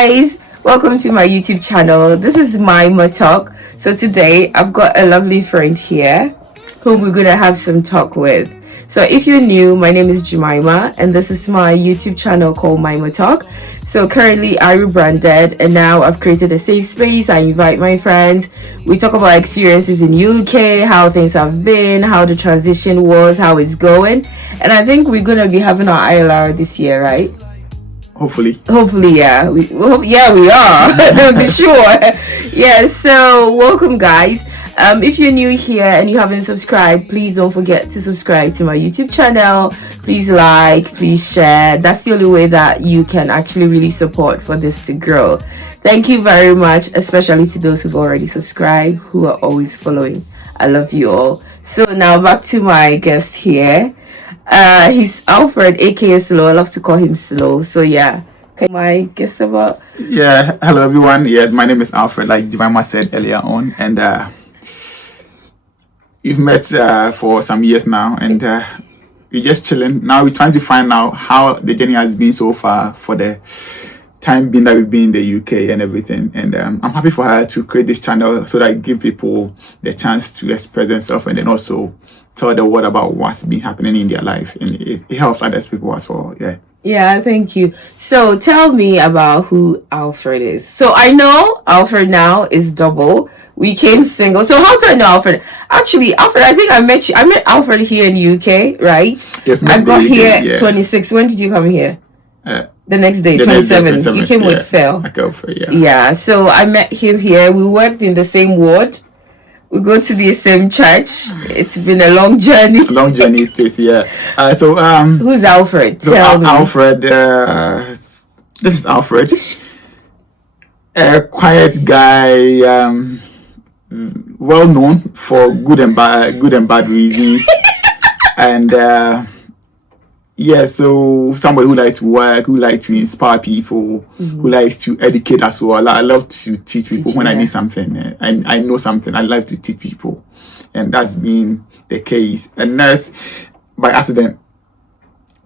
guys, welcome to my YouTube channel. This is my talk. So today I've got a lovely friend here whom we're gonna have some talk with. So if you're new, my name is Jemima and this is my YouTube channel called My Talk. So currently I rebranded and now I've created a safe space. I invite my friends. We talk about experiences in UK, how things have been, how the transition was, how it's going. And I think we're gonna be having our ILR this year, right? Hopefully, yeah. We are. Be sure. Yeah. So welcome, guys. If you're new here and you haven't subscribed, please don't forget to subscribe to my YouTube channel. Please like, please share. That's the only way that you can actually really support for this to grow. Thank you very much, especially to those who've already subscribed, who are always following. I love you all. So now back to my guest here. He's Alfred, aka Slow. I love to call him Slow. So yeah, can my guess about? Yeah, hello everyone. Yeah, my name is Alfred, like Jemima said earlier on, and we've met for some years now, and we're just chilling. Now we're trying to find out how the journey has been so far for the time being that we've been in the UK and everything. And I'm happy for her to create this channel so that it gives people the chance to express themselves and then also tell the world about what's been happening in their life, and it helps other people as well. Yeah, thank you. So tell me about who Alfred is. So I know Alfred now is double. We came single. So how do I know Alfred? Actually, Alfred, I think I met Alfred here in UK, right? Yes, I got here 26. When did you come here? The next day, 27. You came with Phil. I go for Yeah, so I met him here. We worked in the same ward. We go to the same church. It's been a long journey. Yeah. So who's Alfred? Tell me. Alfred. This is Alfred. A quiet guy, well known for good and bad reasons, and so somebody who likes to work, who likes to inspire people, who likes to educate as well. I love to teach people when I need something. I know something. I love to teach people, and that's been the case. A nurse by accident.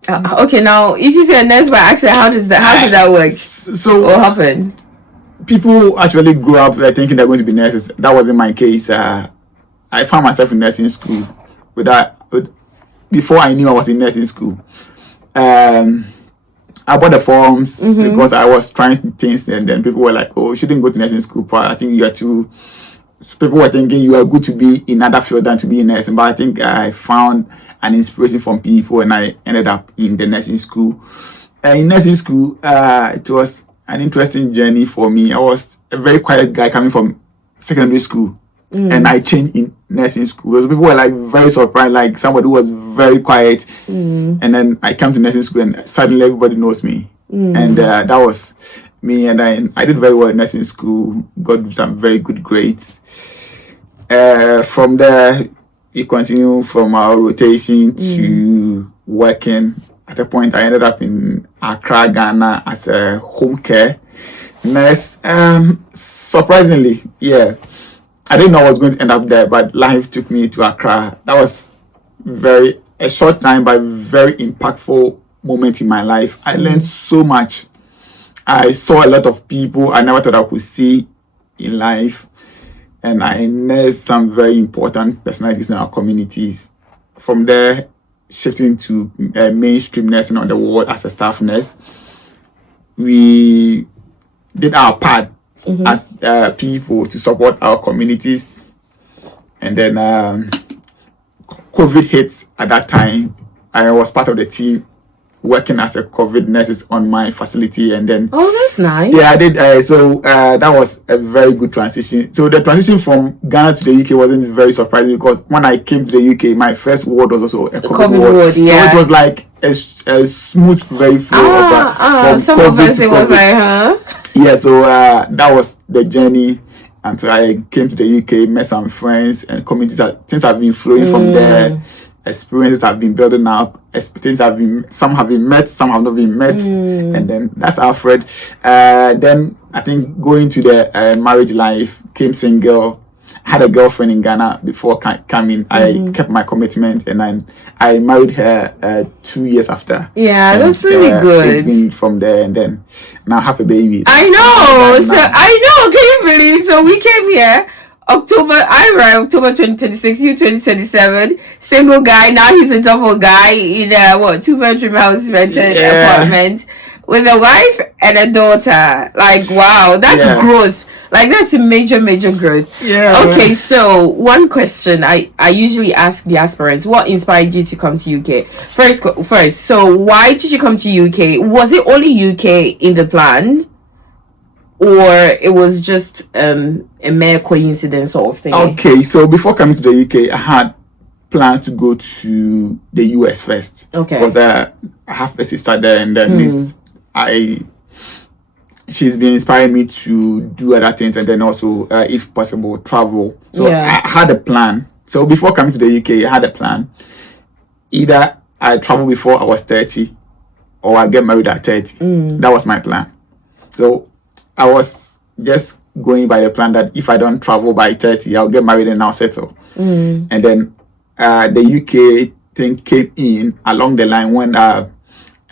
Okay, now if you say a nurse by accident, how did that work? So what happened? People actually grew up thinking they're going to be nurses. That wasn't my case. I found myself in nursing school before I knew I was in nursing school. I bought the forms because I was trying things, and then people were like, "Oh, you shouldn't go to nursing school. I think you are too." People were thinking you are good to be in other field than to be in nursing. But I think I found an inspiration from people, and I ended up in the nursing school. In nursing school, it was an interesting journey for me. I was a very quiet guy coming from secondary school. And I changed in nursing school. So people were like very surprised, like somebody who was very quiet. And then I came to nursing school and suddenly everybody knows me. And that was me. And I did very well in nursing school, got some very good grades. From there, we continue from our rotation to working. At a point, I ended up in Accra, Ghana as a home care nurse. Surprisingly, I didn't know I was going to end up there, but life took me to Accra. That was a short time, but very impactful moment in my life. I learned so much. I saw a lot of people I never thought I could see in life. And I nursed some very important personalities in our communities. From there, shifting to mainstream nursing on the ward as a staff nurse, we did our part as people to support our communities. And then COVID hit at that time. I was part of the team working as a COVID nurses on my facility, and then that's nice. I did. So that was a very good transition. So the transition from Ghana to the UK wasn't very surprising because when I came to the UK, my first ward was also a COVID ward. So it was like a smooth, very flow from some COVID of us to it COVID. was like, Yeah, so that was the journey until I came to the UK, met some friends and communities. Things have been flowing from there. Experiences have been building up. Some have been met, some have not been met, and then that's Alfred. Then I think going to the marriage life, came single. had a girlfriend in Ghana before coming. I kept my commitment, and then I married her 2 years after. Yeah, and, that's really good. It's been from there, and then now I have a baby. I know. So I know. Can you believe? So we came here October 2026, you 2027, single guy. Now he's a double guy in a 2-bedroom house rented apartment with a wife and a daughter. Like, wow, that's growth. Like, that's a major growth. Yeah. Okay, so one question I usually ask the aspirants: what inspired you to come to UK? First, so why did you come to UK? Was it only UK in the plan, or it was just a mere coincidence sort of thing? Okay, so before coming to the UK, I had plans to go to the US first. Okay. Because I have a sister there, and then she's been inspiring me to do other things, and then also, if possible, travel. So I had a plan. So before coming to the UK, I had a plan. Either I travel before I was 30, or I get married at 30. That was my plan. So I was just going by the plan that if I don't travel by 30, I'll get married and I'll settle. And then the UK thing came in along the line when a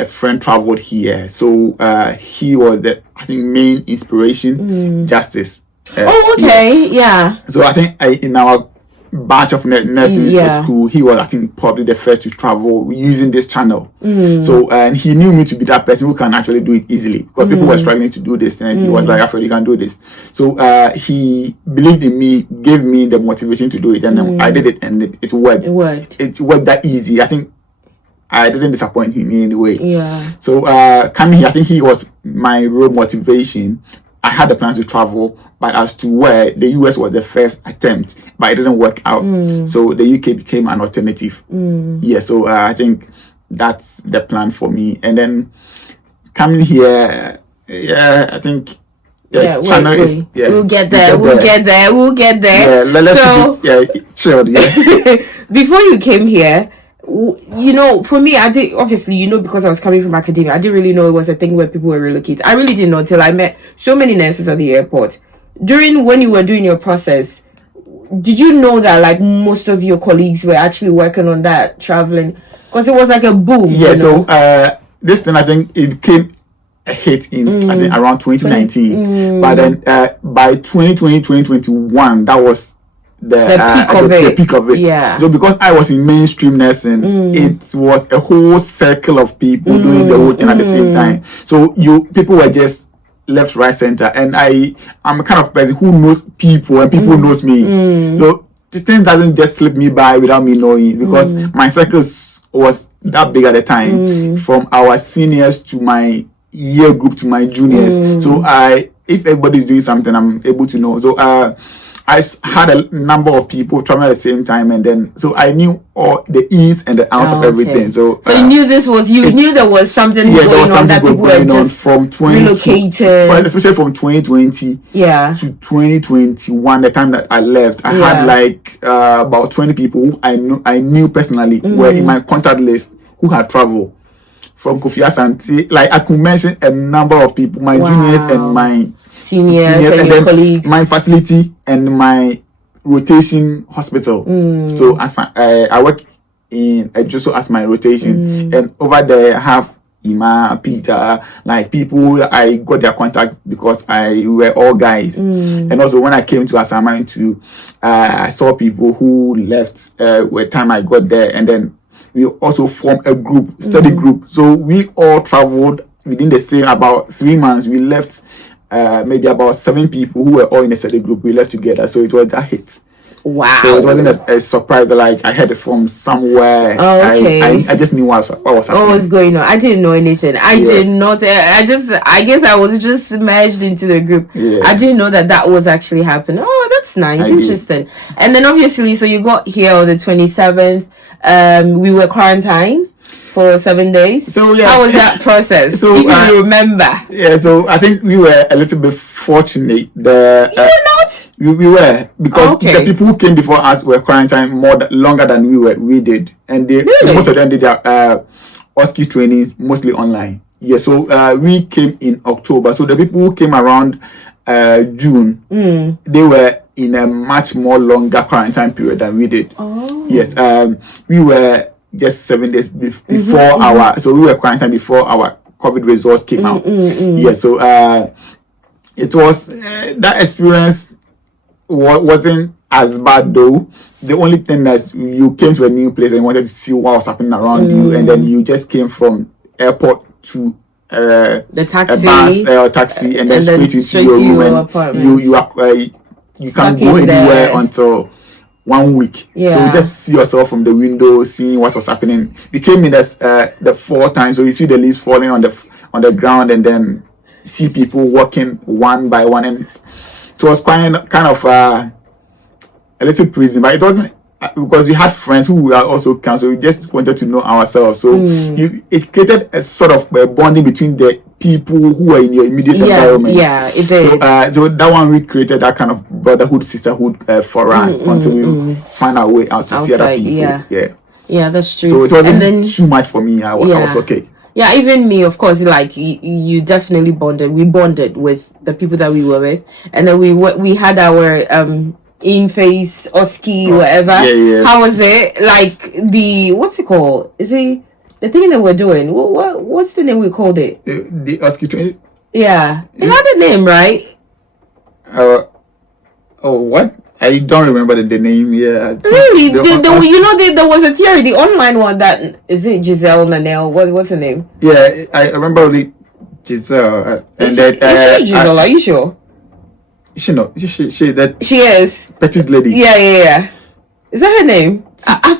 friend traveled here. So he was the, I think, main inspiration, Justice. Yeah. So I think in our batch of nursing school, he was, I think, probably the first to travel using this channel. So and he knew me to be that person who can actually do it easily, because people were struggling to do this, and he was like, Alfred, you can do this. So he believed in me, gave me the motivation to do it, and then I did it, and it worked. It worked that easy. I think I didn't disappoint him in any way. Yeah. So coming here, I think he was my real motivation. I had the plan to travel, but as to where, the US was the first attempt, but it didn't work out. So the UK became an alternative. Yeah, so I think that's the plan for me. And then coming here, I think we'll get there. Yeah, let's sure. Yeah. Before you came here, for me, I did, obviously, because I was coming from academia, I didn't really know it was a thing where people were relocated. I really didn't know until I met so many nurses at the airport. When you were doing your process, did you know that like most of your colleagues were actually working on that, traveling? Because it was like a boom. Yeah, so this thing, I think it became a hit in, I think, around 2019. But then by 2020, 2021, that was the peak of it. Yeah. So because I was in mainstream nursing, it was a whole circle of people doing the whole thing at the same time. So people were just left, right, center, and I'm a kind of person who knows people, and people knows me. So the thing doesn't just slip me by without me knowing, because my circles was that big at the time, from our seniors to my year group to my juniors. So if everybody's doing something, I'm able to know. So I had a number of people traveling at the same time, and then so I knew all the ins and the outs of everything. So you knew knew there was something going on that people were just from relocated, especially from 2020 to 2021. The time that I left, I had like about 20 people who I knew personally were in my contact list who had traveled from Kofi Asante. Like I could mention a number of people, my juniors and my seniors and your colleagues, my facility and my rotation hospital. So as I work in Ejoso as my rotation, and over there I have Ima, Peter, like people I got their contact because we were all guys. And also when I came to Asamoah too, I saw people who left by the time I got there, and then we also formed a group, study group. So we all traveled within the same about 3 months. We left maybe about 7 people who were all in a study group. We left together, so it was a hit. Wow! So it wasn't a surprise. Like I heard it from somewhere. Oh, okay. I just knew what was happening. What was going on? I didn't know anything. I did not. I guess I was just merged into the group. Yeah. I didn't know that was actually happening. Oh, that's nice, interesting. And then obviously, so you got here on the 27th. We were quarantined for 7 days. So yeah, how was that process? So if you remember. Yeah, so I think we were a little bit fortunate. You were not? We were, because the people who came before us were quarantined longer than we did, and most of them did their OSCE trainings mostly online. Yeah, so we came in October. So the people who came around June, they were in a much more longer quarantine period than we did. Oh. Yes, we were just 7 days before our, so we were quarantined before our COVID results came out. Yeah, so it was that experience wasn't as bad though. The only thing that you came to a new place and wanted to see what was happening around you, and then you just came from airport to the taxi, a bus or taxi, and then straight into your room, and you can't go anywhere until 1 week. Yeah. So you just see yourself from the window, seeing what was happening. We came in the 4 times, so you see the leaves falling on the ground, and then see people walking one by one, and it was kind of a little prison, but it wasn't, because we had friends who were also come, so we just wanted to know ourselves. So it created a sort of a bonding between the people who were in your immediate environment. Yeah, it did. So that one recreated that kind of brotherhood, sisterhood for us until we find our way out to see other people. Yeah, that's true. So it wasn't too much for me. I was okay. Yeah, even me, of course. Like you definitely bonded. We bonded with the people that we were with, and then we had our in-face OSCE, whatever. Yeah. How was it? Like what's it called? Is it the thing that we're doing? What's the name we called it? The OSCE training. Yeah, it had a name, right? What? I don't remember the name. Yeah. Really? There was a theory, the online one, that is it Giselle Nanel? What's her name? Yeah, I remember only Giselle. Is she Giselle? Are you sure? She that she is petite lady. Yeah. Is that her name? I'm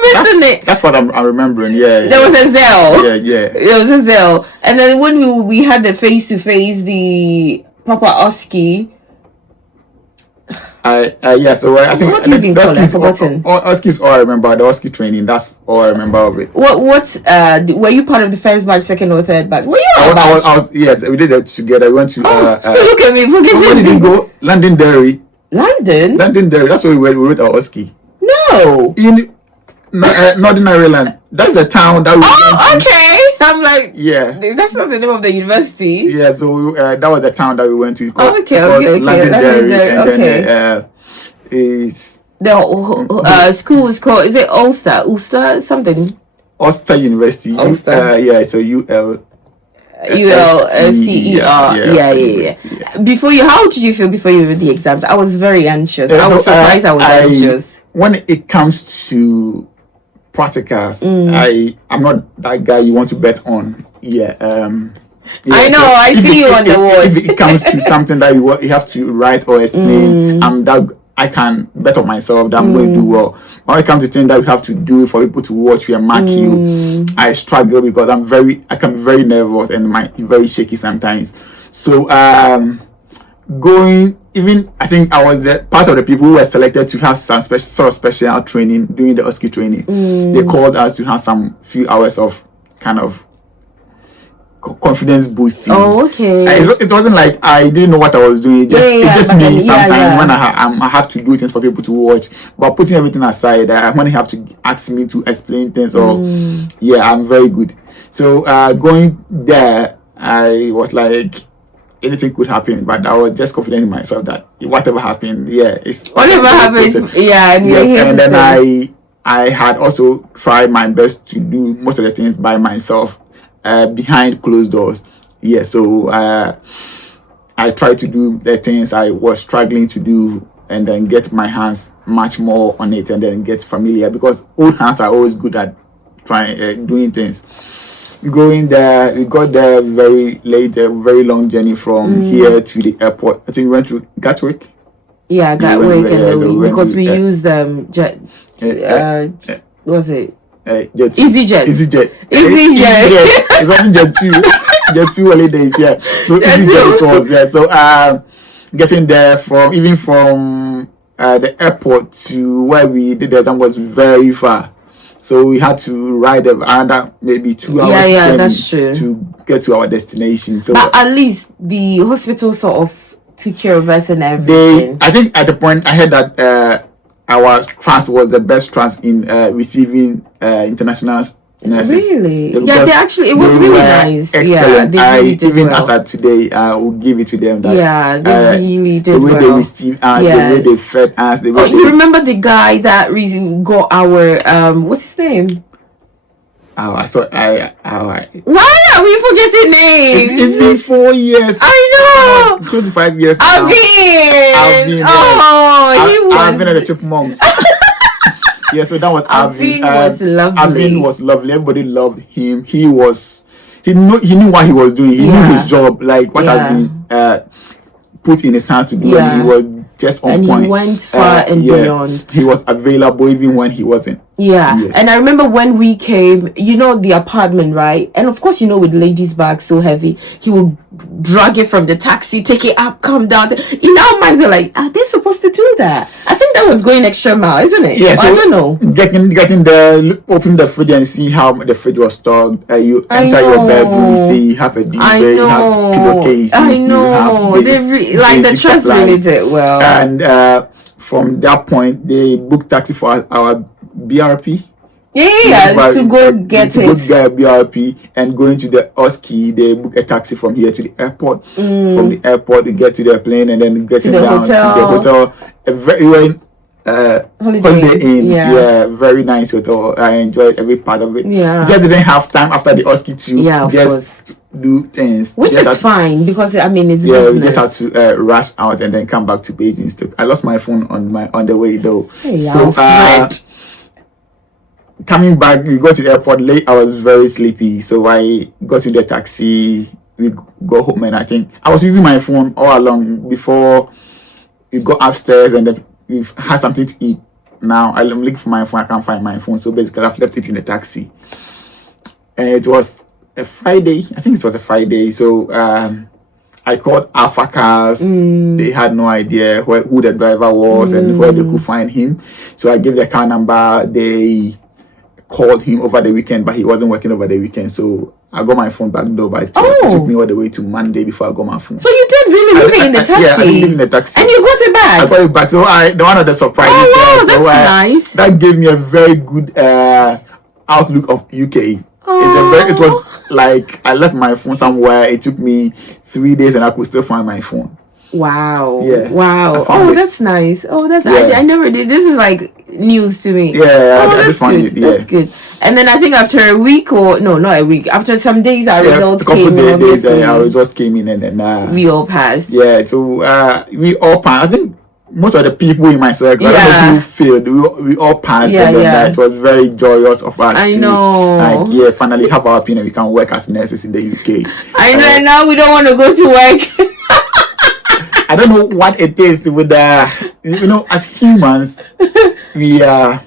missing it. That's what I'm remembering. Yeah. There was a Zelle. Yeah. There was a Zelle, and then when we had the face to face, the Papa OSCE. So I think what do you even call it? I've forgotten. OSCE all I remember. The OSCE training. That's all I remember of it. What were you part of the first batch, second or third batch? Were you I was yes, we did it together. We went to look at me, where did we go? Londonderry. Londonderry. That's where we wrote our OSCE. No. In Northern Ireland. That's the town that we went to. Okay. I'm like, yeah, that's not the name of the university. Yeah, so that was the town that we went to. Okay. Londonderry, and then it's the school was called. Is it Ulster something? Ulster University. Ulster. It's a UL. ULCER. Yeah. Before how did you feel before you read the exams? I was very anxious. I was surprised. I was anxious. When it comes to practicals, I'm not that guy you want to bet on. I know. So I see you on the wall. If it comes to something that you have to write or explain, I can bet on myself that I'm going to do well. When it comes to things that you have to do for people to watch you and mark you, I struggle because I can be very nervous and very shaky sometimes. So I think I was the part of the people who were selected to have some special training during the OSCE training. They called us to have some few hours of kind of confidence boosting. Oh, okay. It wasn't like I didn't know what I was doing. It just means sometimes when I have to do things for people to watch, but putting everything aside, when they have to ask me to explain things, I'm very good. So going there, I was like, anything could happen, but I was just confident in myself that whatever happened, it's whatever happens, and then I had also tried my best to do most of the things by myself. Behind closed doors. So I tried to do the things I was struggling to do and then get my hands much more on it and then get familiar, because old hands are always good at trying doing things. Going there, we got there very late, a very long journry from here to the airport. I think we went to Gatwick. Yeah, Gatwick, because we used jet. Was it? EasyJet. It wasn't just 2 holidays. So EasyJet it was. So getting there from the airport to where we did the exam was very far. So we had to ride another maybe 2 hours that's true, to get to our destination. So, but at least the hospital sort of took care of us and everything. I think at the point I heard that our trust was the best trust in receiving international nurses. Really? Yeah, Yeah, they actually, it was they really were nice. Excellent. Yeah, they really did even well. as of today, I will give it to them. That, Yeah, they really did the way they well. received us, the way Yes. they fed us, the way Oh, you remember the guy that got our what's his name? I saw. Why are we forgetting names? It's been 4 years. I know. Close to 5 years now. Alvin. Oh, he was. Alvin and the Chipmunks. Yeah, so that was Alvin. Was lovely. Alvin was lovely. Everybody loved him. He knew what he was doing. He knew his job, like what has been put in his hands to do, and he was just on point. And he went far and beyond. He was available even when he wasn't. Yeah. Yes. And I remember when we came, the apartment, right? And of course, with ladies' bags so heavy, he will drag it from the taxi, take it up, come down. In our minds, we're like, are they supposed to do that? I think that was going extra mile, isn't it? Yeah, so I don't know. Open the fridge and see how the fridge was stocked. You enter your bedroom, you see you have a duvet, you have pillowcases. I know. The trust really did well. And from that point, they booked taxi for our BRP. Yeah, to go get it. Good guy BRP and going to the Oski. They book a taxi from here to the airport. From the airport, they get to the plane and then getting down to the hotel. A very Holiday Inn. Yeah, very nice hotel. I enjoyed every part of it. Yeah, just didn't have time after the Oski to just do things, which is fine because it's business. We just had to rush out and then come back to Beijing. I lost my phone on the way though. Hey, so Alfred. Coming back, we got to the airport late. I was very sleepy, so I got in the taxi. We go home, and I think I was using my phone all along before we go upstairs, and then we've had something to eat. Now I'm looking for my phone. I can't find my phone, so basically I've left it in the taxi. And it was a Friday. I think it was a Friday. So I called Alpha Cars. They had no idea who the driver was and where they could find him. So I gave the car number. They called him over the weekend, but he wasn't working over the weekend. So I got my phone back though, but it took me all the way to Monday before I got my phone. So you did really live in the taxi? Yeah, I live in the taxi. And you got it back? I got it back. So the one of the surprises. Oh, wow, there. That's nice. That gave me a very good outlook of UK. It was like I left my phone somewhere. It took me 3 days and I could still find my phone. Wow. Yeah. Wow. That's nice. I never did. This is like news to me. Yeah. That's good. That's good. And then I think after a week not a week, after some days our results came in. Our results came in and then we all passed. Yeah. So we all passed. I think most of the people in my circle, I don't know who failed. We all passed, and then it was very joyous of us. I know. Finally have our opinion. We can work as nurses in the UK. I know. And now we don't want to go to work. I don't know what it is with as humans, we are.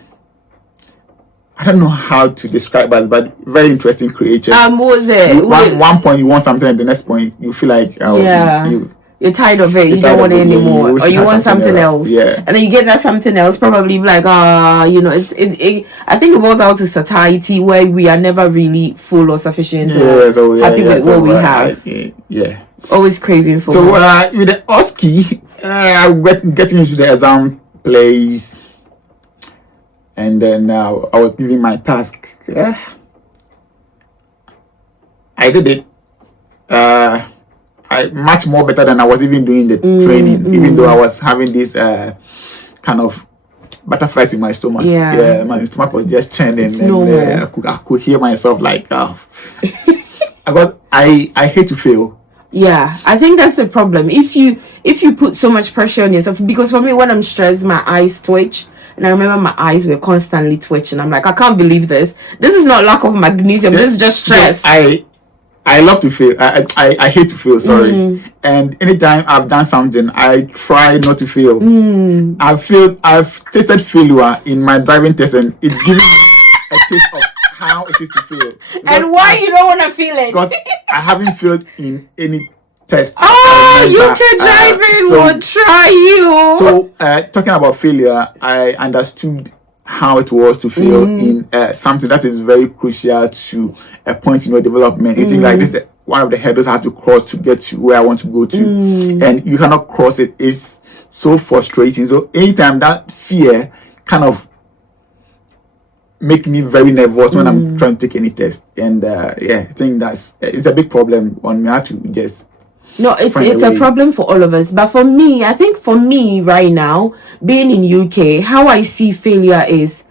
I don't know how to describe us, but very interesting creatures. What was it? One point you want something, and the next point you feel like you're tired of it. You don't want it anymore, or you want something else. Yeah, and then you get that something else. Probably like it's. I think it boils out to satiety, where we are never really full or sufficient. Happy with what we have. Always craving for. So with the Oski, getting into the exam place, and then I was giving my task. I did it. I much more better than I was even doing the training, even though I was having this kind of butterflies in my stomach. Yeah, my stomach was just churning, and I could hear myself like, I hate to fail. Yeah, I think that's the problem. If you put so much pressure on yourself, because for me, when I'm stressed, my eyes twitch, and I remember my eyes were constantly twitching. I'm like, I can't believe this. This is not lack of magnesium. This is just stress. I love to fail. I hate to fail. Sorry. And anytime I've done something, I try not to fail. I've tasted failure in my driving test, and it's given me a taste of how it is to fail. And why you don't want to feel it? Because I haven't failed in any test. UK driving will try you. So talking about failure, I understood how it was to fail in something that is very crucial to a point in your development. You think like this, one of the hurdles I have to cross to get to where I want to go to, and you cannot cross it. It's so frustrating. So anytime that fear kind of make me very nervous when I'm trying to take any test. And I think it's a big problem on me. I have to just no, it's a problem for all of us. But for me, I think for me right now, being in UK, how I see failure is,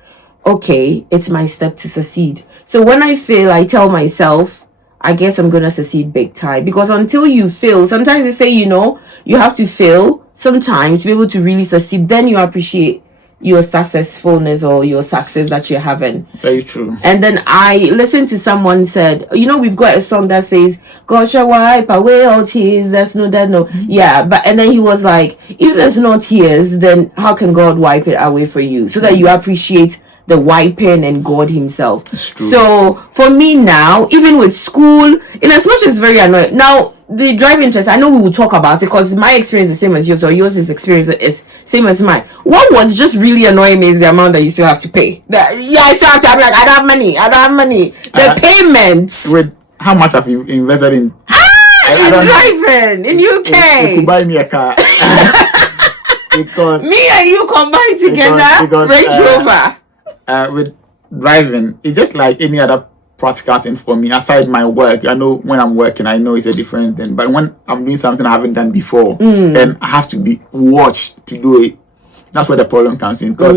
okay, it's my step to succeed. So when I fail, I tell myself, I guess I'm gonna succeed big time. Because until you fail, sometimes they say, you have to fail sometimes to be able to really succeed. Then you appreciate your successfulness or your success that you're having. Very true. And then I listened to someone said, we've got a song that says, "God shall wipe away all tears." There's no. Yeah, and then he was like, if there's no tears, then how can God wipe it away for you? So that you appreciate the wiping and God himself. So for me now, even with school, in as much as very annoying. Now the driving test, I know we will talk about it because my experience is the same as yours, or yours is experience is same as mine. What was just really annoying me is the amount that you still have to pay. I still have to. I'm like, I don't have money. The payments. With how much have you invested in? In driving in UK. You could buy me a car. Because me and you combined together, because, Range Rover. With driving, it's just like any other practical thing for me. Aside my work, I know when I'm working, I know it's a different thing. But when I'm doing something I haven't done before, and I have to be watched to do it, that's where the problem comes in. Because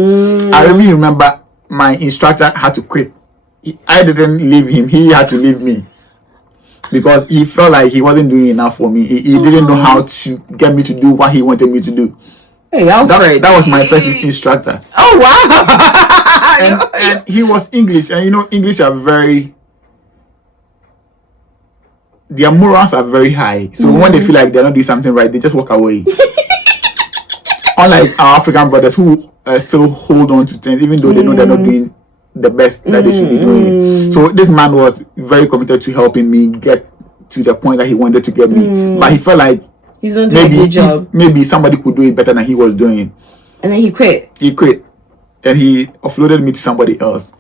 I really remember my instructor had to quit. I didn't leave him; he had to leave me because he felt like he wasn't doing enough for me. He didn't know how to get me to do what he wanted me to do. Hey, Alfred. That was my first instructor. Oh wow! And he was English, and English are their morals are very high. So when they feel like they're not doing something right, they just walk away. Unlike our African brothers who still hold on to things, even though they know they're not doing the best that they should be doing. So this man was very committed to helping me get to the point that he wanted to get me, but he felt like he's not doing a good job. Maybe somebody could do it better than he was doing. And then he quit. And he offloaded me to somebody else.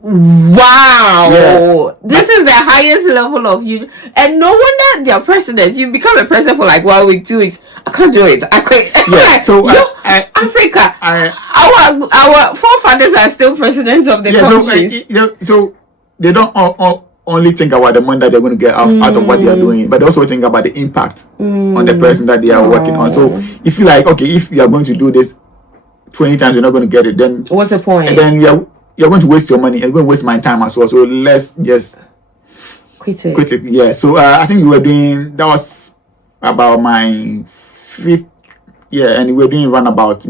Wow. Yeah. This is the highest level of you. And no wonder they're presidents. You become a president for like 1 week, 2 weeks. I can't do it. I quit. Yeah, so Africa, our forefathers are still presidents of the countries. So they don't only think about the money that they're going to get out of what they are doing, but they also think about the impact on the person that they are working on. So if you like, okay, if you are going to do this 20 times, you're not going to get it, then what's the point? And then you're going to waste your money and you're going to waste my time as well. So let's just quit it. Yeah. So I think that was about my 5th year, and we were doing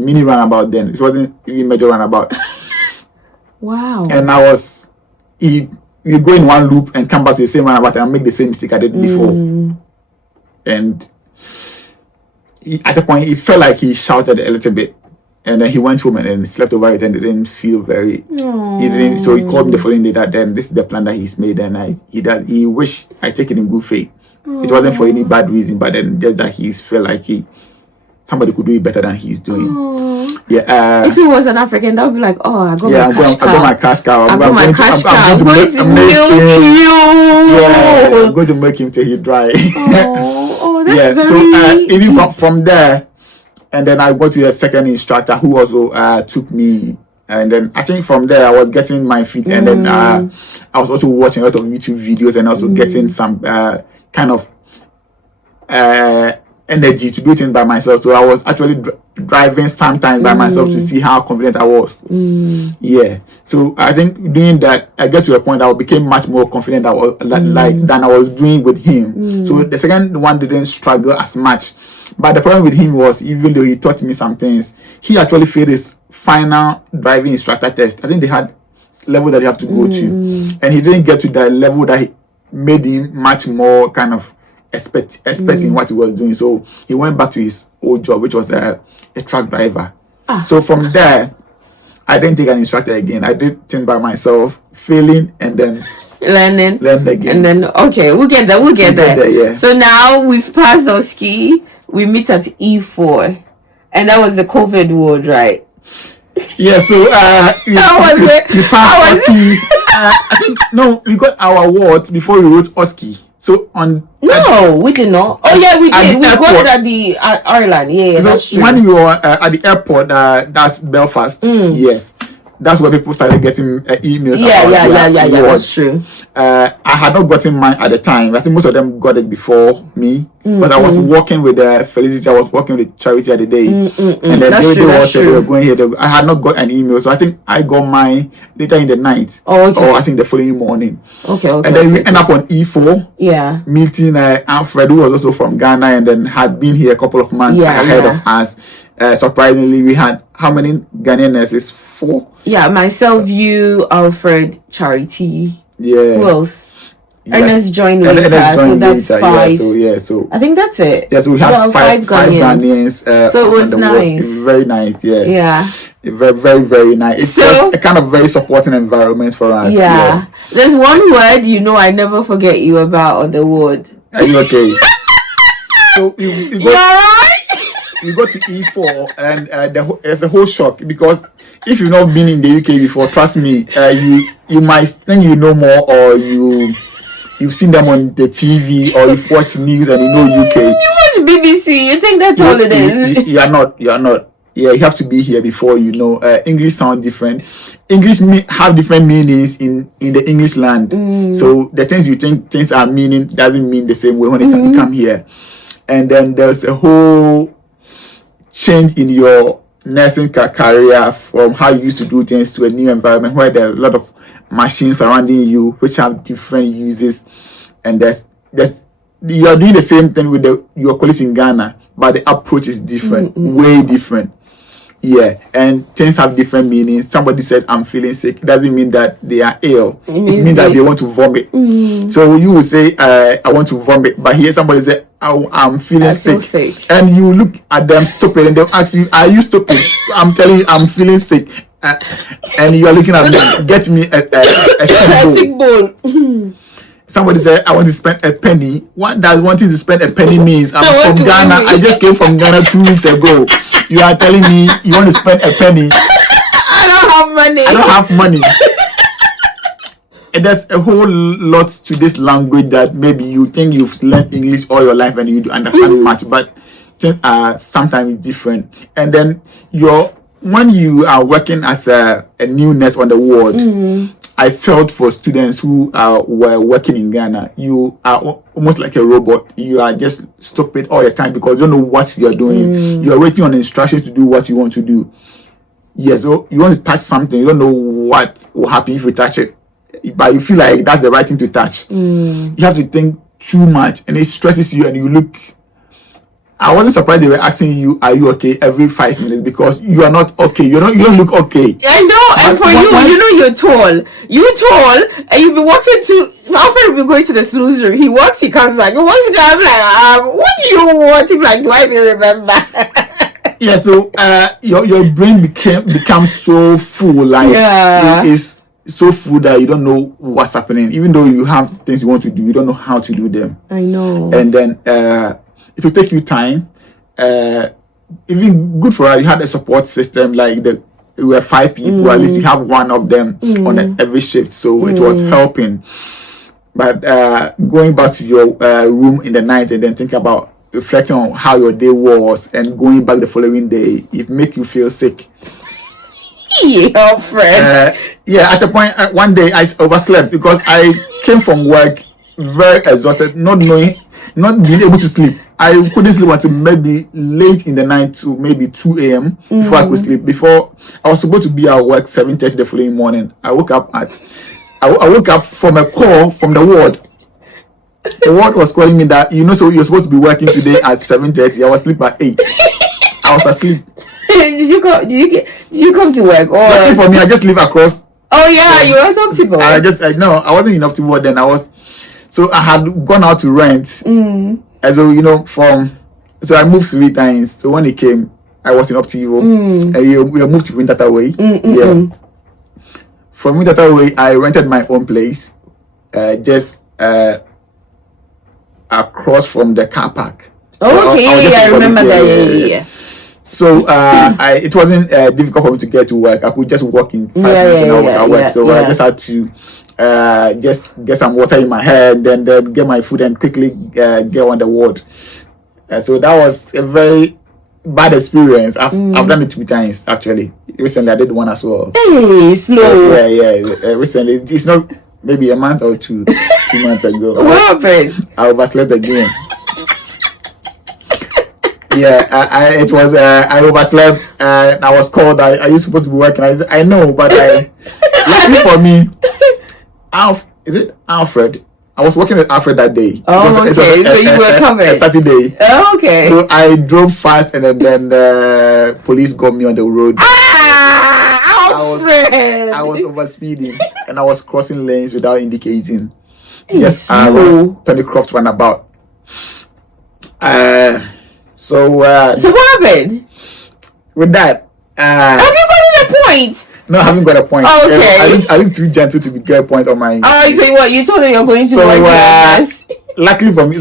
mini runabout then. It wasn't even major runabout. Wow. And you go in one loop and come back to the same runabout and make the same mistake I did before. And at the point, it felt like he shouted a little bit. And then he went home and then slept over it and didn't feel very. He didn't. So he called me the following day that then this is the plan that he's made, and he wished I take it in good faith. It wasn't for any bad reason, but then just that he felt like somebody could do it better than he's doing. Yeah. If he was an African, that would be like, I got my cash cow. I'm going to milk you. Yeah, I'm going to make him till he dry. That's very. So even from there. And then I got to a second instructor who also took me. And then I think from there I was getting my feet. And then I was also watching a lot of YouTube videos and also getting some kind of energy to do things by myself. So I was actually driving sometimes by myself to see how confident I was. Yeah. So I think doing that, I get to a point I became much more confident than I was doing with him. So the second one didn't struggle as much. But the problem with him was, even though he taught me some things, he actually failed his final driving instructor test. I think they had level that you have to go to, and he didn't get to the level that made him much more kind of expecting what he was doing. So he went back to his old job, which was a truck driver. So from there, I didn't take an instructor again. I did things by myself, failing and then learn again. And then we'll get there. Yeah. So now we've passed Oski. We meet at E4, and that was the COVID ward, right? Yeah, so that was it. We passed Oski. I think we got our awards before we wrote Oski. So we did not. Oh yeah, we did. We got it at the Ireland. Yeah, so that's true. When we were at the airport, that's Belfast. Yes, that's where people started getting emails. Yeah, that's true. I had not gotten mine at the time. I think most of them got it before me, because I was working with Felicity. I was working with Charity at the day, and then they were going here. I had not got an email, so I think I got mine later in the night, or I think the following morning. Okay. And then we end up on E4. Yeah. Meeting Alfred, who was also from Ghana and then had been here a couple of months ahead of us. Surprisingly, we had how many Ghanaian nurses? 4. Yeah, myself, you, Alfred, Charity. Yeah. Who else? Yes. Ernest joined later, so that's 5. So I think that's it. Yeah, so we had five Ghanaians. So it was nice. It was very nice. Yeah. Yeah. Very, very, very nice. It's a kind of very supporting environment for us. Yeah. There's one word I never forget you about on the ward. Are you okay? So you go, right? You go to E4 and there's a whole shock, because if you've not been in the UK before, trust me, you might think you know more, or you've seen them on the TV, or you've watched news and you know UK. You watch BBC, you think that's all it is. You are not. Yeah, you have to be here before you know. English sound different. English have different meanings in the English land. So the things you think things are meaning doesn't mean the same way when you come here. And then there's a whole change in your nursing career from how you used to do things to a new environment where there are a lot of machines surrounding you which have different uses, and there's you are doing the same thing with your colleagues in Ghana, but the approach is different, way different. Yeah, and things have different meanings. Somebody said, I'm feeling sick. It doesn't mean that they are ill. It means that they want to vomit. So you will say, I want to vomit. But here somebody say, I'm feeling sick. And you look at them stupid and they'll ask you, are you stupid? I'm telling you, I'm feeling sick. And you are looking at me, get me a sick bowl. Somebody said, I want to spend a penny. What does wanting to spend a penny means? I'm from Ghana. I just came from Ghana 2 weeks ago. You are telling me you want to spend a penny. I don't have money. And there's a whole lot to this language that maybe you think you've learned English all your life and you don't understand much, but things are sometimes different. And then when you are working as a new nurse on the ward, I felt for students who were working in Ghana, you are almost like a robot. You are just stupid all the time because you don't know what you are doing. You are waiting on instructions to do what you want to do. Yes, so you want to touch something. You don't know what will happen if you touch it, but you feel like that's the right thing to touch. You have to think too much, and it stresses you, and you look. I wasn't surprised they were asking you, "Are you okay?" every 5 minutes, because you are not okay. You don't look okay. I know, and for you're tall. You're tall, and you'll be walking to. Alfred will be going to the sluice room. He walks, he comes back. He walks, he comes like, what do you want? He's like, do I even remember? Yeah, so your brain becomes so full, like it is so full that you don't know what's happening. Even though you have things you want to do, you don't know how to do them. I know. And then it will take you time. Even good for us, you had a support system, like we were 5 people, at least you have one of them on every shift, so it was helping. But going back to your room in the night and then think about reflecting on how your day was and going back the following day, it make you feel sick. Yeah, Alfred. At the point, one day I overslept because I came from work very exhausted, not being able to sleep. I couldn't sleep until maybe late in the night to maybe 2 a.m. before I could sleep. Before I was supposed to be at work 7:30 the following morning. I woke up from a call from the ward. The ward was calling me that, so you're supposed to be working today at 7:30. I was asleep at 8. I was asleep. Did you come to work? Or lucky for me, I just live across. Oh yeah, you were at Optimal. I wasn't in Optimal then. So I had gone out to rent. And so I moved 3 times. So when it came, I was in Optimal, and we moved to Wintata Way. Yeah. From Wintata Way, I rented my own place, just across from the car park. Oh, okay, I remember that. Yeah. So it wasn't difficult for me to get to work. I could just walk in 5 minutes and I was at work. So I just had to just get some water in my head, then get my food and quickly get on the ward. So that was a very bad experience. I've done it 2 times actually. Recently, I did one as well. Hey, slow. Recently, it's not maybe a month or 2 months ago. What happened? I overslept again. I overslept and I was called. Are you supposed to be working? I know, but luckily for me, is it Alfred? I was working with Alfred that day. Oh, okay. So you were covered. Saturday. Oh, okay. So I drove fast and then the police got me on the road. Alfred! I was overspeeding and I was crossing lanes without indicating. Yes, 20 Croft runabout. So what happened? With that, have you gotten a point? No, I haven't got a point. Oh, okay. I think too gentle to get a point on my. Oh, you say what? You told me you're going to work. Luckily for me,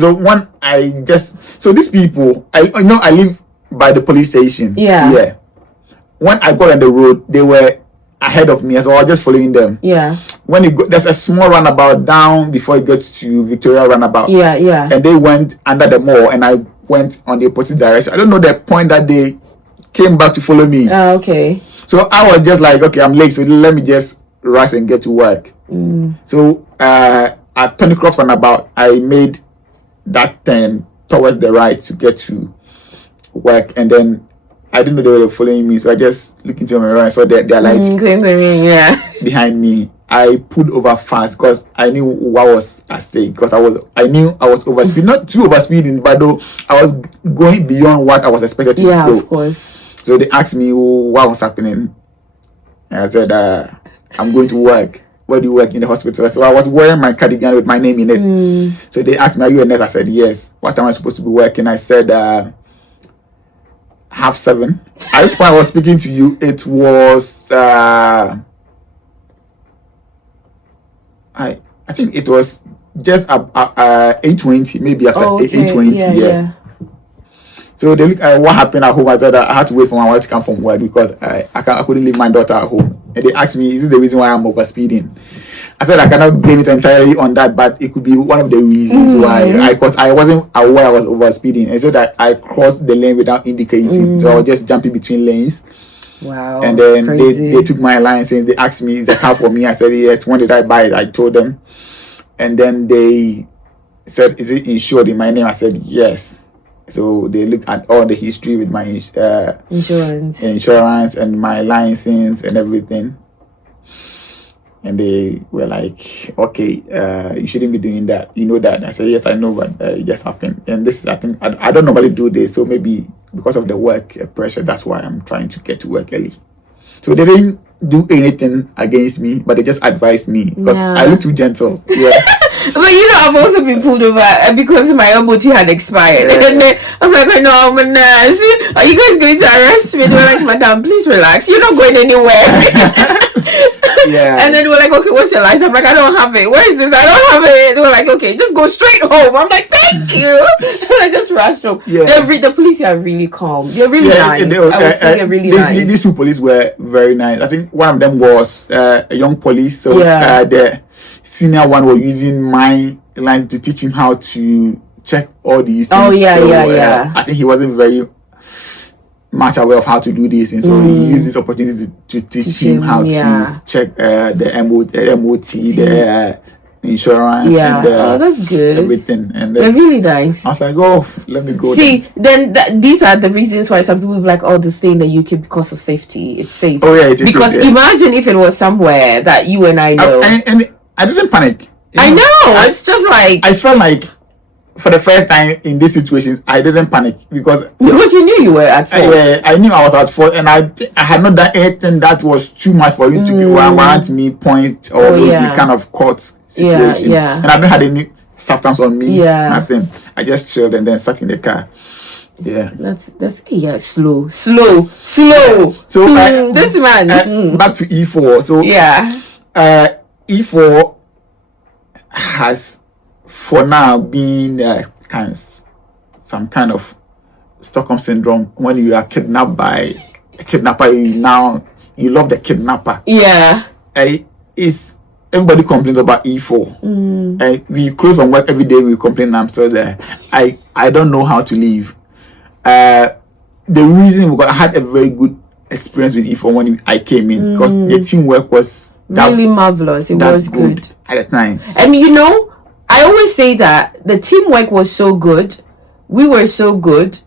so these people, I live by the police station. Yeah. When I got on the road, they were ahead of me, so I was just following them. Yeah. When you go, there's a small runabout down before you get to Victoria runabout. Yeah. And they went under the mall, and I went on the opposite direction. I don't know the point that they came back to follow me. Oh, okay. So I was just like, okay, I'm late, so let me just rush and get to work. So at Tony Croft runabout, I made that turn towards the right to get to work, and then I didn't know they were following me, so I just looked into my mirror and saw their lights behind me. I pulled over fast because I knew what was at stake, because I knew I was overspeeding, not too overspeeding, but though I was going beyond what I was expected to go. Yeah, of course. So they asked me what was happening. And I said, I'm going to work. Where do you work? In the hospital. So I was wearing my cardigan with my name in it. So they asked me, are you a nurse? I said, yes. What time am I supposed to be working? I said, 7:30. At this point I was speaking to you, it was I think it was just 8:20, maybe after 8:20. Yeah. So they look at what happened at home. I said I had to wait for my wife to come from work because I couldn't leave my daughter at home. And they asked me, is this the reason why I'm overspeeding? I said I cannot blame it entirely on that, but it could be one of the reasons why. Because I wasn't aware I was overspeeding. And so that I crossed the lane without indicating. So I was just jumping between lanes. Wow. And then they took my license. They asked me, is the car for me? I said yes. When did I buy it? I told them. And then they said, is it insured in my name? I said yes. So they looked at all the history with my insurance and my license and everything. And they were like, okay, you shouldn't be doing that. You know that. I said, yes, I know, but it just happened. And this is, I think, I don't normally do this. So maybe because of the work pressure, that's why I'm trying to get to work early. So they didn't do anything against me, but they just advised me. Because I look too gentle. Yeah. But I've also been pulled over because my MOT had expired. And then I'm like, no, I'm a nurse. Are you guys going to arrest me? They were like, madam, please relax. You're not going anywhere. And then they were like, okay, what's your license? I'm like, I don't have it. Where is this? I don't have it. They were like, okay, just go straight home. I'm like, thank you. And I just rushed home. The police here are really calm. They're really nice. I would say they're really nice. These two police were very nice. I think one of them was a young police. So the senior one was using my line to teach him how to check all these things. I think he wasn't very much aware of how to do this, and so he used this opportunity to teach him how to check the MOT, the insurance, and that's good. Everything. And they're really nice. I was like, oh, let me go. See, then these are the reasons why some people be like, oh, this thing in the UK because of safety, it's safe. Oh yeah, it is. Because imagine if it was somewhere that you and I know. And I didn't panic. I know. It's just like I felt like for the first time in this situation, I didn't panic because you knew you were at fault. I knew I was at fault, and I had not done anything that was too much for you to warrant me point or maybe kind of court situation. And I don't had any substance on me. Nothing. I just chilled and then sat in the car. Yeah. That's slow. So this man back to E4. So E4 has for now been some kind of Stockholm syndrome. When you are kidnapped by a kidnapper, you love the kidnapper. It's everybody complains about E4. And we close from work every day. We complain. I'm still there. I don't know how to leave. the reason because I had a very good experience with E4 when I came in, because the teamwork was really marvelous. It was good at the time. And you know, I always say that the teamwork was so good. We were so good.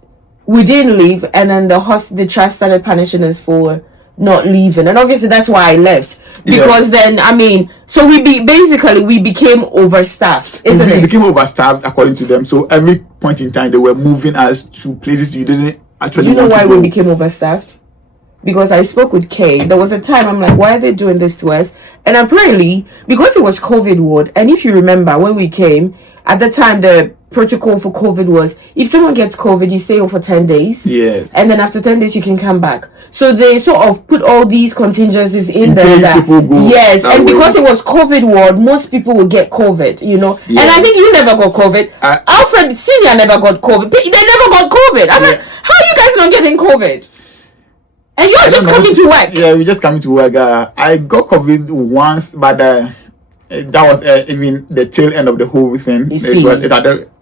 We didn't leave, and then the trust started punishing us for not leaving, and obviously that's why I left, because then I mean, so we became overstaffed, isn't it? We became overstaffed according to them. So every point in time they were moving us to places you didn't actually. Do you know why we became overstaffed? Because I spoke with Kay. There was a time I'm like, why are they doing this to us? And apparently, because it was COVID ward, and if you remember when we came, at the time the protocol for COVID was, if someone gets COVID, you stay home for 10 days. Yes. And then after 10 days, you can come back. So they sort of put all these contingencies in there. Yes, and because it was COVID ward, most people will get COVID, you know. Yes. And I think you never got COVID. Alfred Senior never got COVID. They never got COVID. I'm like, how are you guys not getting COVID? And you're just coming to work. Yeah, we just coming to work. I got COVID once, but that was even the tail end of the whole thing.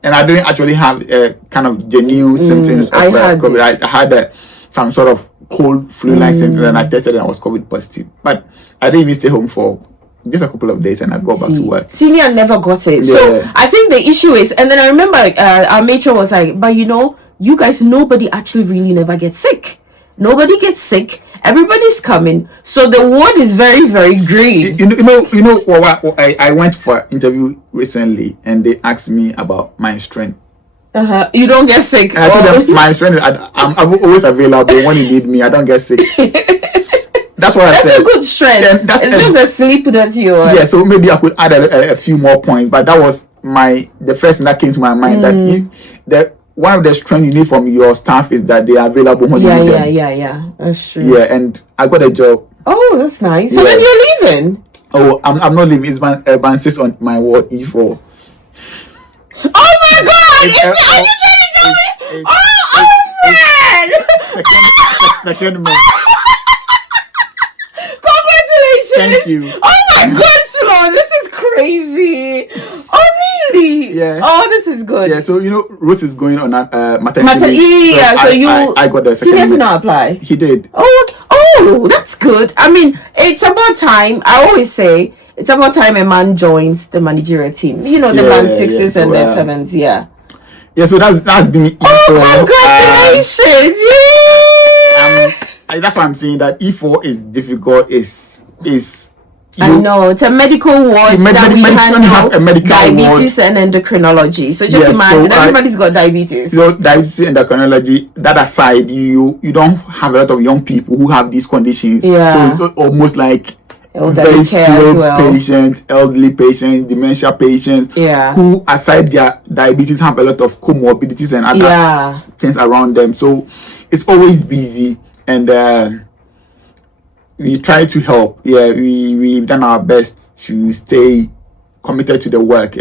And I didn't actually have kind of genuine symptoms of COVID. I had some sort of cold flu-like symptoms, and I tested and I was COVID positive. But I didn't even stay home for just a couple of days, and I got back to work. Senior never got it. Yeah. So I think the issue is, and then I remember our matron was like, but you know, you guys, nobody actually really never gets sick. Nobody gets sick. Everybody's coming, so the ward is very, very green. You know. I went for an interview recently, and they asked me about my strength. You don't get sick. And I told them my strength. I'm always available when you need me. I don't get sick. That's what I said. That's a good strength. It's just a sleep that you. Yeah, so maybe I could add a few more points, but that was the first thing that came to my mind. That one of the strengths you need from your staff is that they are available when you need them. Yeah. That's true. Yeah, and I got a job. Oh, that's nice. So then you're leaving? Oh, I'm not leaving. It's band 6 on my ward, E4. Oh my God! Are you trying to tell me? Alfred! Second month. Congratulations! Thank you. Oh my God, Sloan, this is crazy. Oh really? Yeah. Oh, this is good. Yeah. So Rose is going on maternity. Yeah. So I got the second. Senior did not apply. He did. Oh, that's good. I mean, it's about time. I always say it's about time a man joins the managerial team. You know, the band 6s and band 7s. Yeah. Yeah. So that's been. Congratulations! That's why I'm saying that E4 is difficult. I know it's a medical ward that we handle diabetes and endocrinology. So just imagine everybody's got diabetes. So diabetes and endocrinology. That aside, you don't have a lot of young people who have these conditions. Yeah. So it's almost like elderly care as well. Patients, elderly patients, dementia patients. Yeah. Who aside their diabetes have a lot of comorbidities and other things around them. So it's always busy, and we try to help. We've done our best to stay committed to the work.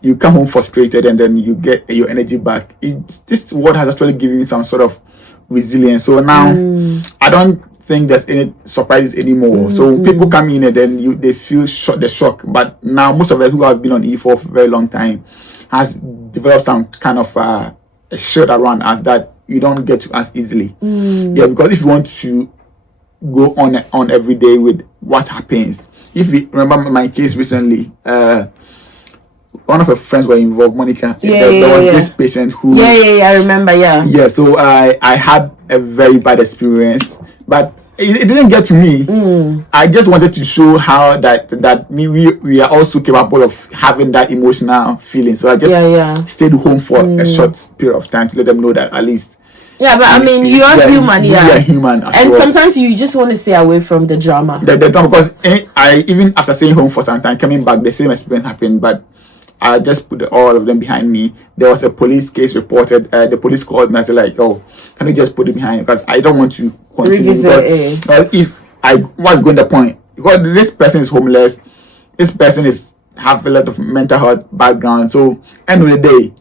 You come home frustrated, and then you get your energy back. This word has actually given me some sort of resilience. So now I don't think there's any surprises anymore. So people come in and then they feel the shock. But now most of us who have been on E4 for a very long time has developed some kind of a shield around us that you don't get to us easily. Yeah, because if you want to go on every day with what happens. If you remember my case recently, one of her friends were involved, Monica. There was this patient who I remember. Yeah, so I had a very bad experience, but it didn't get to me. I just wanted to show how that we are also capable of having that emotional feeling. So I just stayed home for a short period of time to let them know that at least. Yeah, but I mean, you are human, You are human as and well. Sometimes you just want to stay away from the drama. The drama, because I even after staying home for some time, coming back, the same experience happened, but I just put all of them behind me. There was a police case reported. The police called me and said, like, oh, can you just put it behind? Because I don't want to continue. If what's going the point? Because this person is homeless. This person have a lot of mental health background. So end of the day,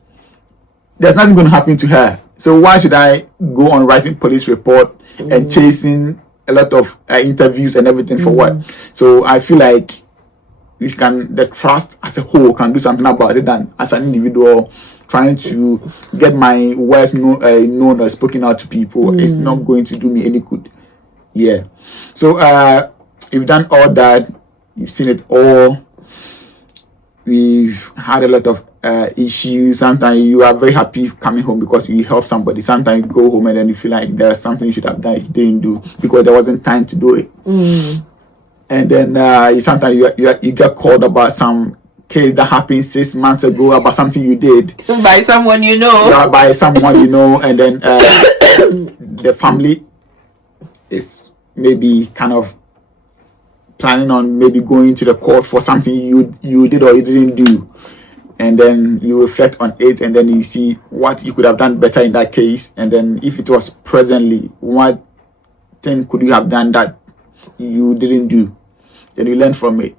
there's nothing going to happen to her. So why should I go on writing police report and chasing a lot of interviews and everything for what? So I feel like the trust as a whole can do something about it than as an individual trying to get my words known or spoken out to people. It's not going to do me any good. Yeah. So you've done all that. You've seen it all. We've had a lot of issues. Sometimes you are very happy coming home because you help somebody. Sometimes you go home and then you feel like there's something you should have done you didn't do because there wasn't time to do it. And then sometimes you get called about some case that happened 6 months ago about something you did by someone you know. Yeah, by someone you know, and then the family is maybe kind of planning on maybe going to the court for something you did or you didn't do, and then you reflect on it, and then you see what you could have done better in that case, and then if it was presently, what thing could you have done that you didn't do, then you learn from it.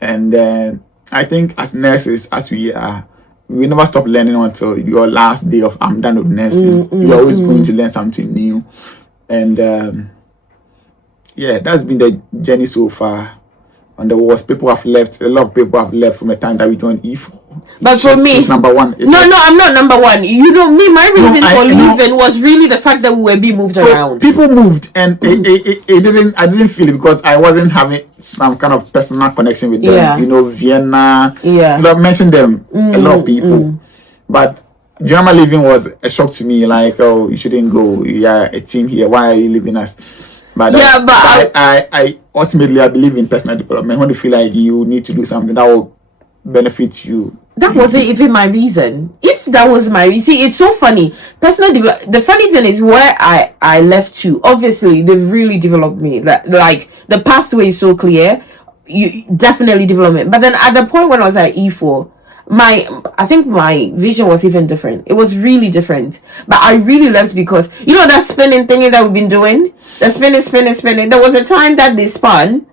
And I think as nurses, as we are, we never stop learning until your last day of I'm done with nursing. You're always going to learn something new. And yeah, that's been the journey so far. On the worst, people have left. A lot of people have left from the time that we joined E4. But for me, number one. No, I'm not number one. You know me. My reason for leaving was really the fact that we were being moved around. People moved, and it didn't. I didn't feel it because I wasn't having some kind of personal connection with them. Yeah. You know, Vienna. Yeah. I mentioned them. A lot of people, but German leaving was a shock to me. Like, oh, you shouldn't go. You are a team here. Why are you leaving us? But yeah, but I ultimately I believe in personal development. When you feel like you need to do something that will benefit you. That wasn't even my reason. If that was my reason, see, it's so funny. The funny thing is where I left to. Obviously, they've really developed me. Like the pathway is so clear. You definitely development. But then at the point when I was at E4, I think my vision was even different. It was really different. But I really left because you know that spinning thingy that we've been doing. The spinning. There was a time that they spun.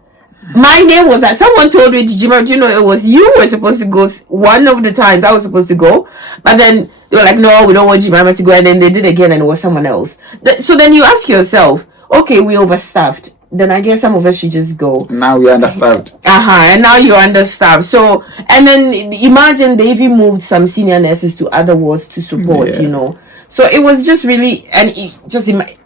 My name was like someone told me, Jim, you know, it was you were supposed to go. One of the times I was supposed to go, but then they were like, no, we don't want Jim to go, and then they did again, and it was someone else. So then you ask yourself, okay, we overstaffed. Then I guess some of us should just go. Now we're understaffed. And now you're understaffed. So and then imagine they even moved some senior nurses to other wards to support. You know. So it was just really, and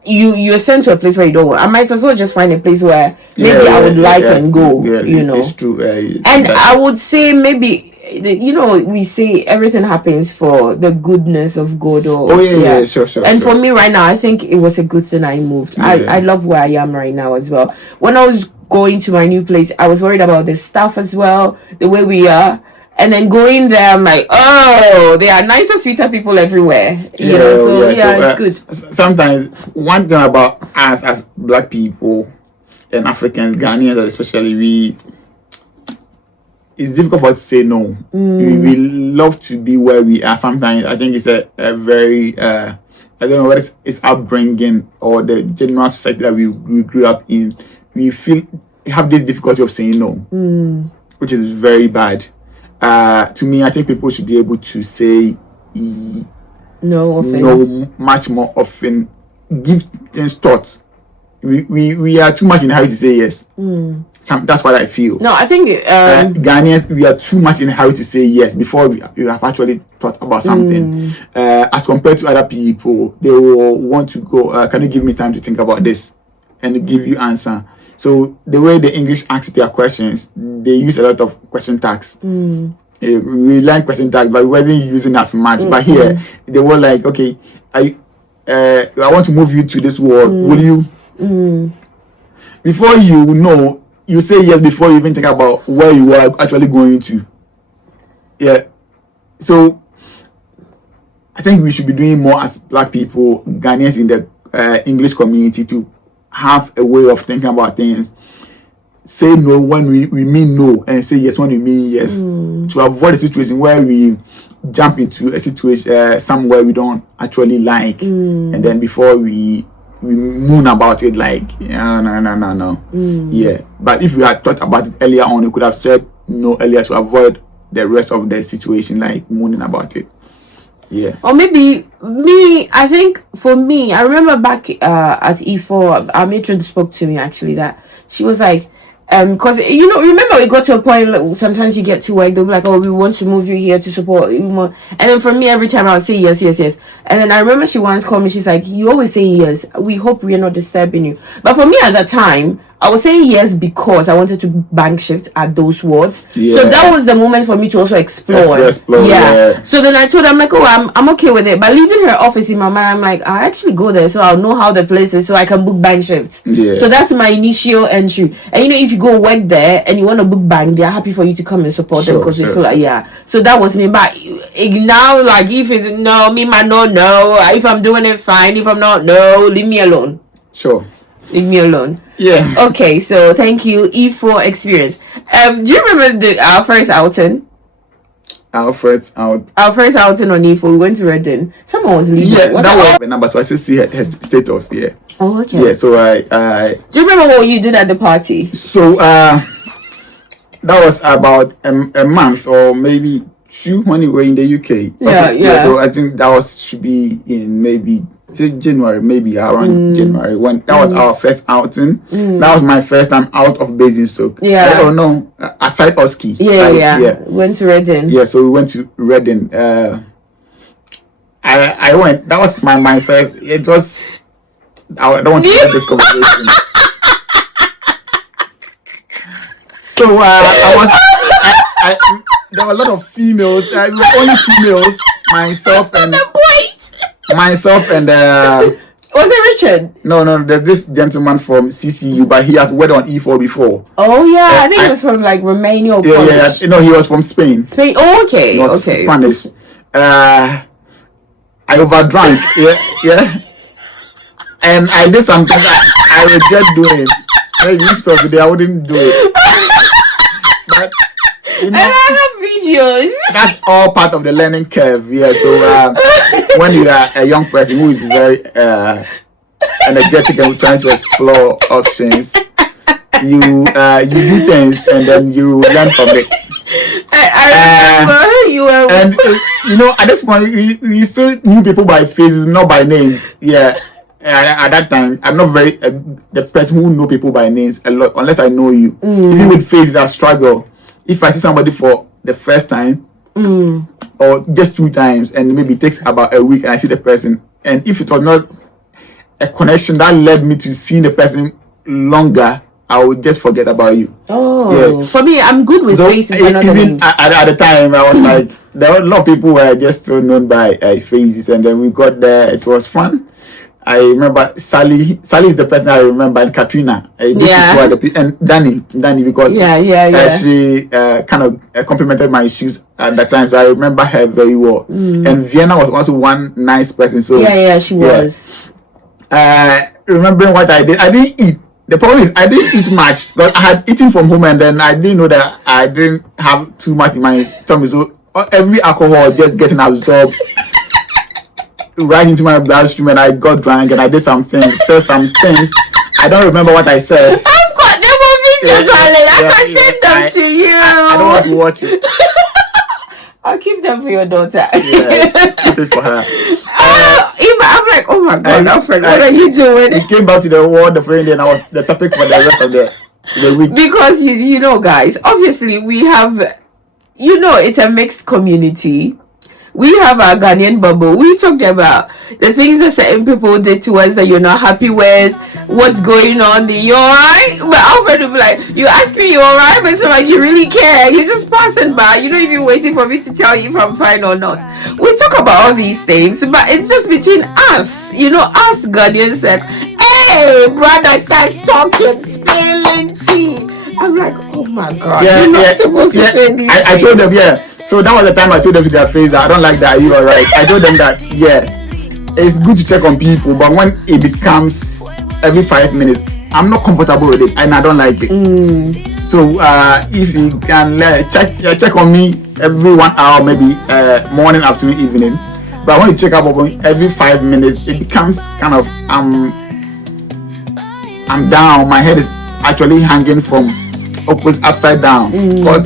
you're sent to a place where you don't want. I might as well just find a place where maybe I would like and go, you know. It's true. And I would say maybe, you know, we say everything happens for the goodness of God. Or, sure. And for me right now, I think it was a good thing I moved. I love where I am right now as well. When I was going to my new place, I was worried about the staff as well, the way we are. And then going there, I'm like, oh, there are nicer, sweeter people everywhere. You know, so it's good. Sometimes one thing about us as Black people and Africans, Ghanaians especially, it's difficult for us to say no. We love to be where we are. Sometimes I think it's a very I don't know what it's upbringing or the general society that we grew up in. We have this difficulty of saying no, which is very bad. To me, I think people should be able to say no much more often. Give things thoughts. We are too much in a hurry to say yes. That's what I feel. No, I think Ghanaians, we are too much in a hurry to say yes before we have actually thought about something. As compared to other people, they will want to go. Can you give me time to think about this, and give you answer. So the way the English ask their questions, they use a lot of question tags. We learn question tags, but we wasn't using as much. But here, they were like, okay, I want to move you to this world. Will you? Before you know, you say yes before you even think about where you are actually going to. Yeah. So I think we should be doing more as Black people, Ghanaians in the English community to have a way of thinking about things. Say no when we mean no, and say yes when we mean yes. To avoid a situation where we jump into a situation somewhere we don't actually like, and then before we moan about it like no. Yeah. But if we had thought about it earlier on, we could have said no earlier to avoid the rest of the situation, like mooning about it. Yeah. Or maybe me, I think for me, I remember back at E4, our matron spoke to me actually that she was like, because remember we got to a point like, sometimes you get to work, they'll be like, oh, we want to move you here to support you more. And then for me, every time I would say yes. And then I remember she once called me, she's like, you always say yes, we hope we are not disturbing you. But for me at that time, I was saying yes because I wanted to bank shift at those wards. So that was the moment for me to also explore. Yeah. So then I told her, I'm like, oh, I'm okay with it. But leaving her office in my mind, I'm like, I'll actually go there so I'll know how the place is so I can book bank shifts. So that's my initial entry. And if you go work there and you want to book bank, they're happy for you to come and support them because they feel like, So that was me. But now, like, if it's no, me might not know. If I'm doing it, fine. If I'm not, no, leave me alone. Sure. Leave me alone. Yeah. Okay, so thank you, E4 experience. Do you remember our first outing? Our first outing on E4, we went to Reading. Someone was leaving. Yeah, that was the number, so I still see her status. Yeah. Oh, okay. Yeah, so I do you remember what you did at the party? So that was about a month or maybe 2 when we were in the UK. Yeah. So I think that should be in maybe January, maybe around January, when that was our first outing. That was my first time out of Basingstoke. I don't know, aside Oski. Yeah. Went to Reading. Yeah, so we went to Reading. I went. That was my first. It was. I don't want to have this conversation. So there were a lot of females. We were only females. Myself and was it Richard? No, there's this gentleman from CCU, but he had worked on E4 before. Oh yeah, I think he was from like Romania or Polish. Yeah. No, he was from Spain. Oh, okay. He was Spanish. I overdrank. Yeah. And I did something that I regret doing. Maybe if it was today, I wouldn't do it. But and I have videos. That's all part of the learning curve. Yeah. So when you are a young person who is very energetic and trying to explore options, you do things and then you learn from it. I remember you were. And at this point, we still knew people by faces, not by names. Yeah. At that time, I'm not very the person who know people by names a lot, unless I know you. Even with faces, I struggle. If I see somebody for the first time or just 2 times, and maybe it takes about a week, and I see the person, and if it was not a connection that led me to seeing the person longer, I would just forget about you. Oh, yeah. For me, I'm good with faces. Even at the time, I was like, there were a lot of people who were just still known by faces, and then we got there. It was fun. I remember Sally is the person I remember, and Katrina. And Danny because she kind of complimented my shoes at that time, so I remember her very well. And Vienna was also one nice person. So she was. Remembering what I didn't eat. The problem is I didn't eat much because I had eaten from home, and then I didn't know that I didn't have too much in my tummy. So every alcohol just getting absorbed right into my bloodstream, and I got drunk and I did some things, said some things. I don't remember what I said. I've got them on video, darling. I can send them to you. I don't want to watch it. I'll keep them for your daughter. Yeah, keep it for her. I'm like, oh my God, Alfred, what are you doing? We came back to the world the following day, and I was the topic for the rest of the week. Because guys, obviously we have, it's a mixed community. We have our Ghanaian bubble. We talked about the things that certain people did to us that you're not happy with. What's going on? You alright? But Alfred will be like, you ask me, you alright? But so like you really care. You just passing by. You're not even waiting for me to tell you if I'm fine or not. We talk about all these things, but it's just between us. Us Ghanaians said, hey, brother, start talking, spilling tea. I'm like, oh my God. You're not supposed to say these things. I told them, So that was the time I told them to their face that I don't like that. Are you alright? I told them that it's good to check on people, but when it becomes every 5 minutes, I'm not comfortable with it and I don't like it. So if you can check on me every 1 hour, maybe morning, afternoon, evening. But when you check up on every 5 minutes, it becomes kind of I'm down. My head is actually hanging from upside down because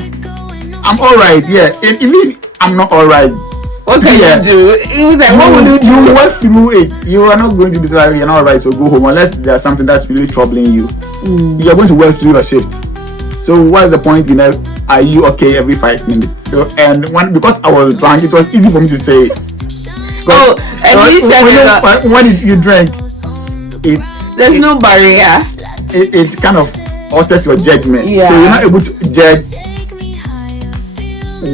I'm alright, and even I'm not alright. What can you do? It was like, what will you do? You work through it. You are not going to be like, you're not alright, so go home. Unless there's something that's really troubling you. You're going to work through your shift. So what's the point? Are you okay every 5 minutes? So because I was drunk, it was easy for me to say. And you said when you drink, there's no barrier. It kind of alters your judgment. Yeah. So you're not able to judge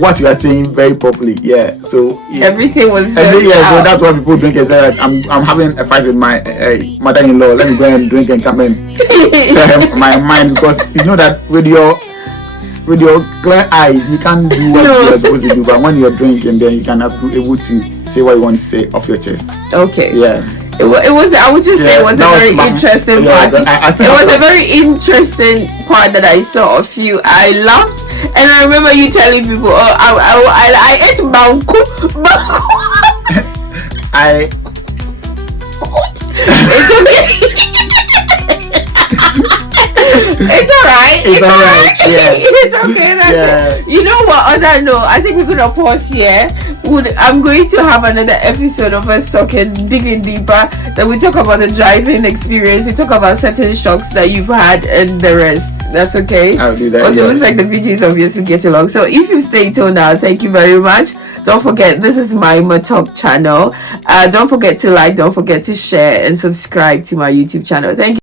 what you are saying very properly. Yeah. So everything was just so out. that's why people drink and say, I'm having a fight with my mother-in-law. Let me go and drink and come and tell her my mind, because you know that with your clear eyes you can't do what you're supposed to do, but when you're drinking, then you can be able to say what you want to say off your chest. Okay. Yeah. It was. I would just say it was a very interesting part. It was a very interesting part that I saw of you. I laughed, and I remember you telling people, "Oh, I ate banku." It's okay. It's alright. It's alright. Yeah. It's okay. That's it. You know what? On that note, I think we're gonna pause here. I'm going to have another episode of us digging deeper. That we talk about the driving experience. We talk about certain shocks that you've had and the rest. That's okay. I'll do that. Because it looks like the video is obviously getting long. So if you stay till now, thank you very much. Don't forget, this is my Talk channel. Don't forget to like, don't forget to share, and subscribe to my YouTube channel. Thank you.